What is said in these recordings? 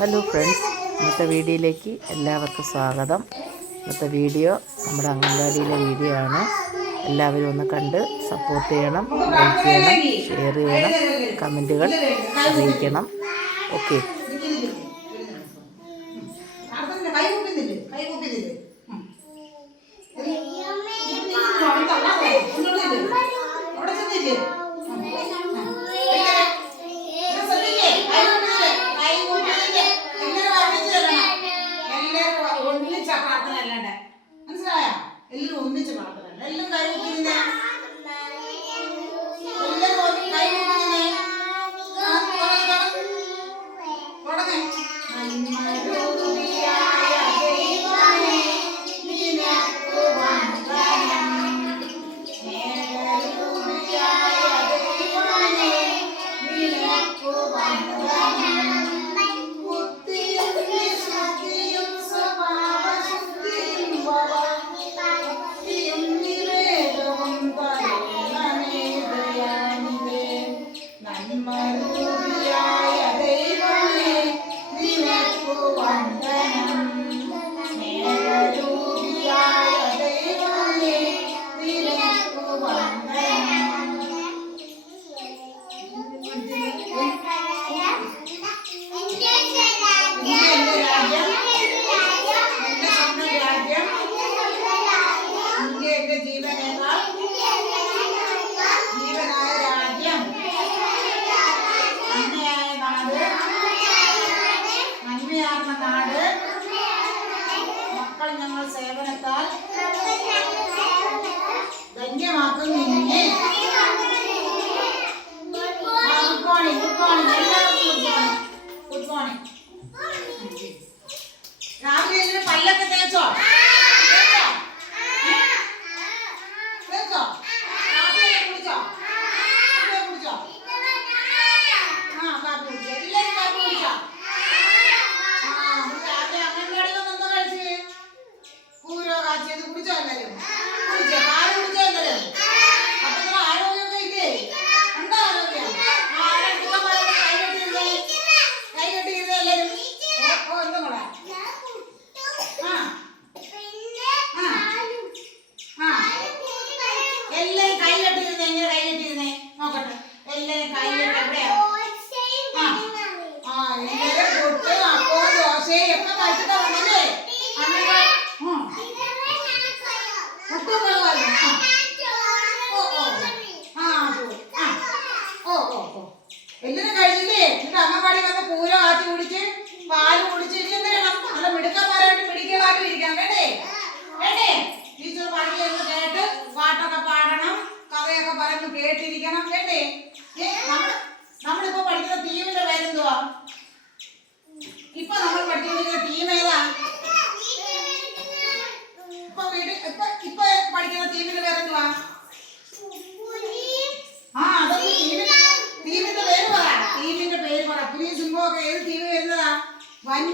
Hello friends ഇന്നത്തെ വീഡിയോയിലേക്ക് എല്ലാവർക്കും സ്വാഗതം. ഇന്നത്തെ വീഡിയോ നമ്മുടെ അംഗൻവാടിയിലെ വീഡിയോ ആണ്. എല്ലാവരും ഒന്ന് കണ്ട് സപ്പോർട്ട് ചെയ്യണം ലൈക്ക് ചെയ്യണം ഷെയർ ചെയ്യണം കമന്റുകൾ അറിയിക്കണം. ഓക്കെ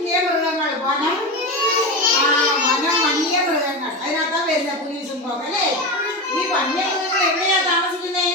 വലിയ മൃഗങ്ങൾ വനം ആ വനം വലിയ മൃഗങ്ങൾ. അതിനകത്താ വരുന്ന പുലീസും പോകും അല്ലേ? ഈ വന്യ മൃഗങ്ങൾ എവിടെയാ താമസിക്കുന്നത്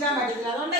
pincha maquilladora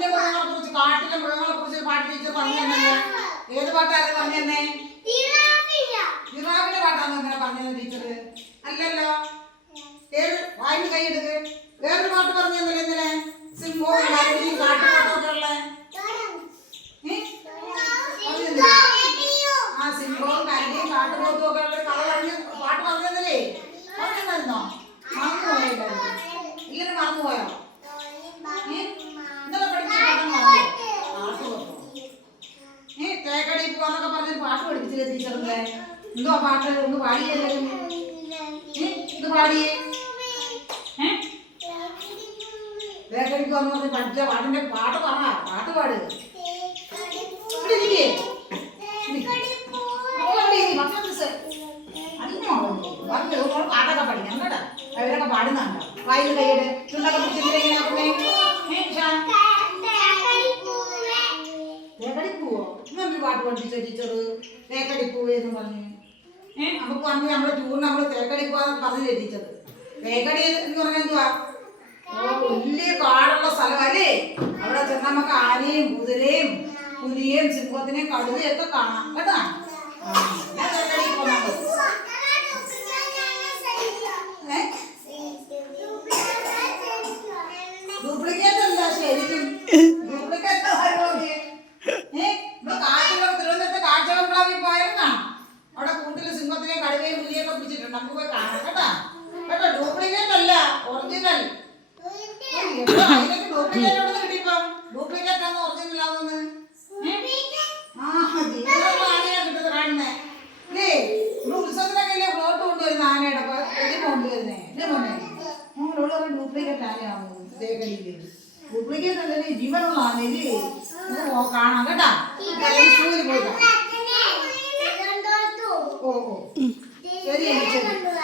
വന്യമൃഗങ്ങളെ കുറിച്ച് കാട്ടിലെ മൃഗങ്ങളെ കുറിച്ച് പാട്ട് ടീച്ചർ പറഞ്ഞു തന്നെ. ഏത് പാട്ടാണ് പറഞ്ഞു തന്നെ? ജിറാഫിന്റെ പാട്ടാണ് ഇന്നലെ പറഞ്ഞത് ടീച്ചർ? അല്ലല്ലോ. ഏത് കൈ എടുക്ക്. വേറൊരു പാട്ട് പറഞ്ഞു തന്നല്ലേ ഇന്നലെ. സിംഹവും കാട്ടുപാട്ടൊക്കെ ഉള്ള ആ സിംഹവും കരടിയും കാട്ടുപോത്തും ഒക്കെ ഉള്ള കഥ പറഞ്ഞ് പാട്ട് പറഞ്ഞു തന്നല്ലേ പറഞ്ഞിരുന്നോ മറന്നുപോയല്ലോ ഇങ്ങനെ മറന്നുപോയോ ഏ? ഇന്നലെ പഠിച്ച പാട്ട് മറന്നുപോയോ? പാട്ട് മറന്നു. ഏ തേക്കടി പോവാന്നൊക്കെ പറഞ്ഞ് പഠിപ്പിച്ചില്ലേ ടീച്ചറിന്റെ എന്തോ പാട്ട് ഒന്ന് പാടിയല്ലേ ഇത് പാടിയേ? ഏഹ് വേഗം പറഞ്ഞ് പഠിച്ച പാട്ടിന്റെ പാട്ട് പറ പാട്ട് പാട്. ടീച്ചറ് തേക്കടിപ്പൂവ് എന്ന് പറഞ്ഞു. ഏഹ് നമുക്ക് വന്ന് നമ്മുടെ ടൂറിന് നമ്മൾ തേക്കടിപ്പൂവാന്ന് പറഞ്ഞില്ലേ ടീച്ചറ് തേക്കടി എന്ന് പറഞ്ഞാൽ എന്തുവാ? വലിയ വലിയ കാടുള്ള സ്ഥലമല്ലേ അവിടെ ചെന്ന് നമുക്ക് ആനയും കുതിരയും പുലിയും സിംഹത്തിനെയും കടുവയും ഒക്കെ കാണാം. കേട്ടാ? നമുക്ക് പോയി കാണാം കേട്ടാ. കേട്ടോ ഡ്യൂപ്ലിക്കേറ്റ് അല്ല ഒറിജിനൽ ഡ്യൂപ്ലിക്കേറ്റ് എവിടെ കിട്ടിയപ്പോ ഡ്യൂപ്ലിക്കേറ്റ് ആണ് ഒറിജിനൽ ആവുന്നത് ഡ്യൂപ്ലിക്കേറ്റ് അല്ലേ ജീവനുള്ള നമുക്ക് കാണാം കേട്ടാ. സൂര്യ പോയി ഓ ഓ. 决定你。